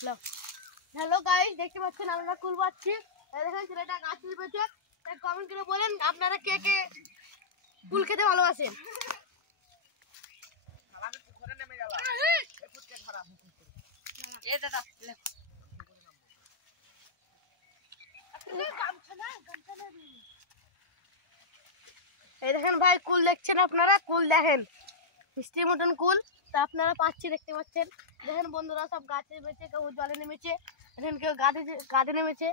Hello guys, দেখতে পাচ্ছেন আমরা কুল পাচ্ছি। দেখেন ছেলেটা গাছ চেপেছে। কমেন্ট করে বলেন আপনারা কে কে কুল খেতে ভালোবাসেন। এই দেখেন ভাই, কুল দেখছেন আপনারা, কুল দেখেন মিষ্টির মতন কুল। তা আপনারা পাচ্ছি, দেখতে পাচ্ছেন। দেখেন বন্ধুরা সব গাছে নেমেছে, কেউ জলে নেমেছে, দেখেন কেউ গাছে নেমেছে।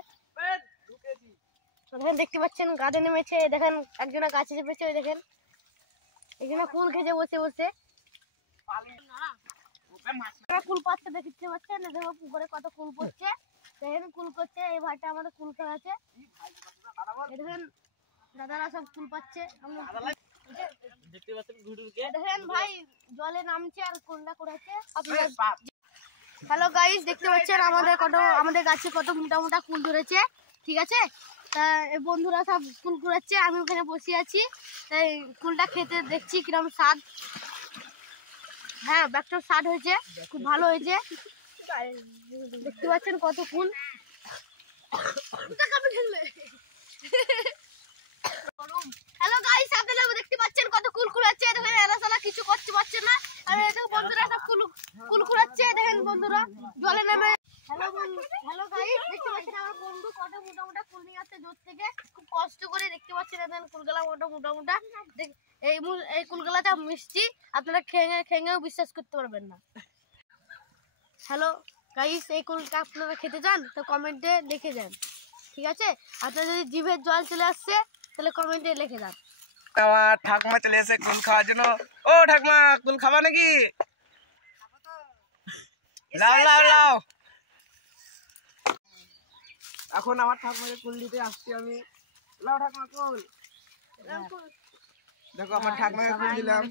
দেখেন দেখতে পাচ্ছেন গাছে নেমেছে। দেখেন একজনা গাছে চেপেছে, ওই দেখেন একজনা কুল খেতে বসে বসে কুল পাচ্ছে, দেখতে পাচ্ছেন। দেখো পুকুরে কত কুল পড়ছে, দেখেন কুল করছে। এই ভাইটা আমাদের কুল খাওয়াচ্ছে। দেখেন দাদারা সব কুল পাচ্ছে। দেখেন ভাই জলে নামছে আর কুলটা করেছে। হ্যালো গাইস, দেখতে পাচ্ছেন আমাদের গাছে কত মোটা মোটা কুল ধরেছে, ঠিক আছে। তা বন্ধুরা সব কুল কুড়াচ্ছে, আমি ওখানে বসে আছি। তাই কুলটা খেতে দেখছি কিরকম স্বাদ। হ্যাঁ, ব্যাগটার স্বাদ হয়েছে, খুব ভালো হয়েছে। দেখতে পাচ্ছেন কত কুল। হ্যালো গাইস, আপনারা দেখতে পাচ্ছেন কত কুল কুড়াচ্ছে। দেখেন এরা সালা কিছু করতে পারছে না, আর এই বন্ধুরা সব কুল কুড়াচ্ছে। দেখেন বন্ধুরা জলে নেমে। হ্যালো গাইস, দেখতে পাচ্ছেন আমার বন্ধু কত মোটা মোটা কুল নিয়ে আসছে দূর থেকে, খুব কষ্ট করে। দেখতে পাচ্ছেন দেখেন কুলগুলা মোটা মোটা। এই কুলগুলাটা মিষ্টি, আপনারা খেয়েও বিশ্বাস করতে পারবেন না। হ্যালো গাইস, এই কুলটা আপনারা খেতে চান তো কমেন্টে লিখে যান, ঠিক আছে। আপনার যদি জিভের জল চলে আসছে তাহলে কমেন্টে লিখে যান। আমার ঠাকুমা চলে এসে কুল খাওয়ার জন্য। ও ঠাকুমা, কুল খাবা নাকি? লাও লাও লাও। এখন আমার ঠাকুমাকে কুল দিতে আসছি আমি। লাও ঠাকুমা কুল। দেখো আমার ঠাকুমাকে কুল দিলাম।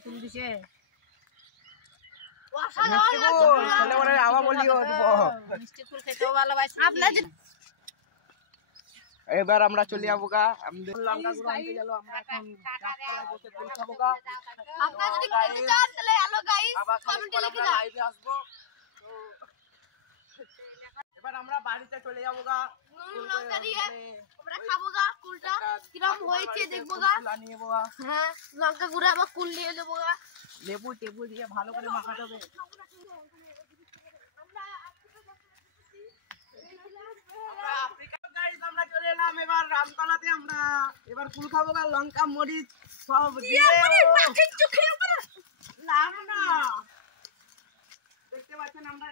এবার আমরা চলে যাবো গা। লঙ্কা গুঁড়ো আনতে গেল, আমরা এখন বসে কুল খাবো গা। আপনারা যদি খেতে চান তাহলে হ্যালো গাইস কমেন্টে লিখে যান। লাইভে আসবো। এবার আমরা বাড়িতে চলে যাবো গা। লঙ্কা দিয়ে আমরা খাবো গা কুলটা, কিরকম হয়েছে দেখবো গা। হ্যাঁ, লঙ্কা গুঁড়ো আবার কুল নিয়ে নেবো গা। লেবু টেবু দিয়ে ভালো করে মাখাতে হবে। আমরা চলে এলাম এবার রামতলাতে। আমরা এবার কুল খাবো গা, লঙ্কা মরিচ সব দিয়ে। দেখতে পাচ্ছেন আমরা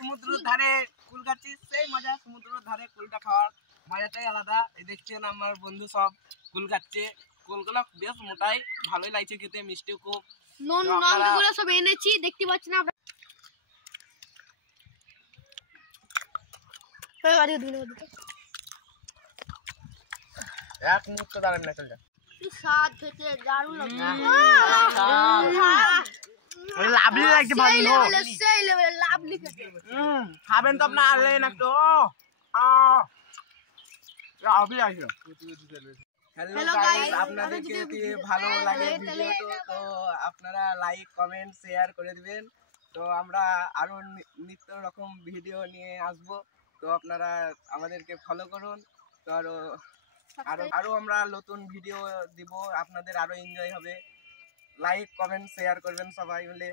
সমুদ্রের ধারে কুল খাচ্ছি। সেই মজা, সমুদ্রের ধারে কুলটা খাওয়ার মজাটাই আলাদা। এই দেখছেন আমার বন্ধু সব কুল খাচ্ছে। কুলগুলো বেশ মোটাই, ভালোই লাগছে খেতে, মিষ্টি খুব। লঙ্কাগুলো সব এনেছি, দেখতে পাচ্ছেন আপনারা। এক মুহূর্ত দাঁড়ান না, চল যা। স্বাদ খেতে দারুণ লাগছে। লাভলি লাগছে, ভালো সেই লেভেলের লাভলি খেতে। খাবেন তো আপনার আনলেন একটু। হ্যালো গাইস, আপনাদেরকে যদি ভালো লাগে ভিডিওটা তো আপনারা লাইক কমেন্ট শেয়ার করে দিবেন। তো আমরা আরো নিত্য রকম ভিডিও নিয়ে আসব, তো আপনারা আমাদেরকে ফলো করুন। তো আরো আমরা নতুন ভিডিও দিব, আপনাদের আরো এনজয় হবে। লাইক কমেন্ট শেয়ার করবেন সবাই মিলে।